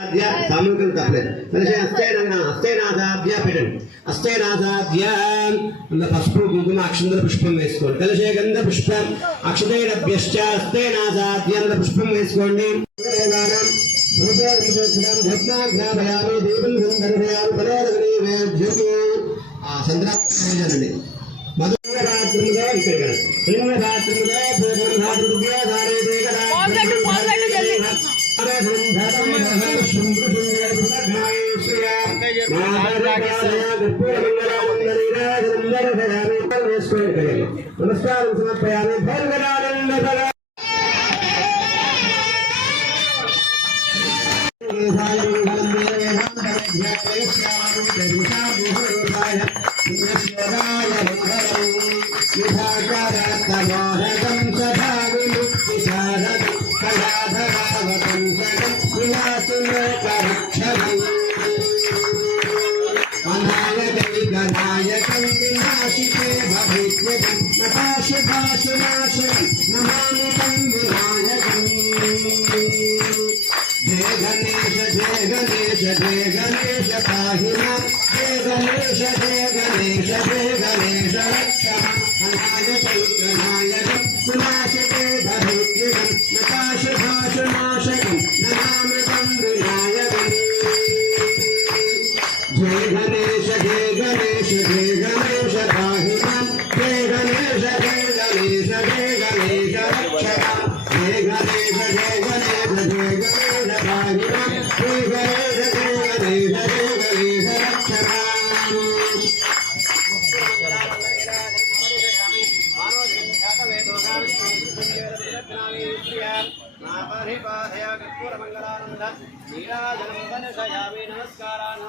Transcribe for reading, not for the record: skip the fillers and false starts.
सामूहिकं तपले अस्तेनादाभ्य पशुपु कुंकुम अक्षंतर पुष्पं वेसुकोंडि कलशे गंध पुष्पं अक्षतैरभ्यश्च अस्तेनादाभ्य पुष्पं वेसुकोंडि भूतभद्नाभ्यामि देवं गंधर्वयामि फलोदगणे ज्योति संद्राप्तयनंడి मधुरात्रिमुदा ఇక్కడ లింగరాత్రిముదా పూర్ణధాతుర్భ్య ధారేదేకరా नमस्कारं समर्पयामि भर्गरानन्दफल नायकं विनाशिते भविष्यति नपाशुभाशुनाशं नमामि तं विनायकम् जय गणेश जय गणेश जय गणेश पाहि मां जय गणेश जय गणेश जय गणेश रक्ष नायकं विनाशिते भविष्यति नपाशुभाशुनाशं नमामि तं विनायकम् जय गणेश जय गणेश जय गणेश पाहि मां जय गणेश जय गणेश जय गणेश रक्ष जय गणेश जय गणेश जय गणेश पाहि मां जय गणेश जय गणेश जय गणेश रक्ष नमस्कारान्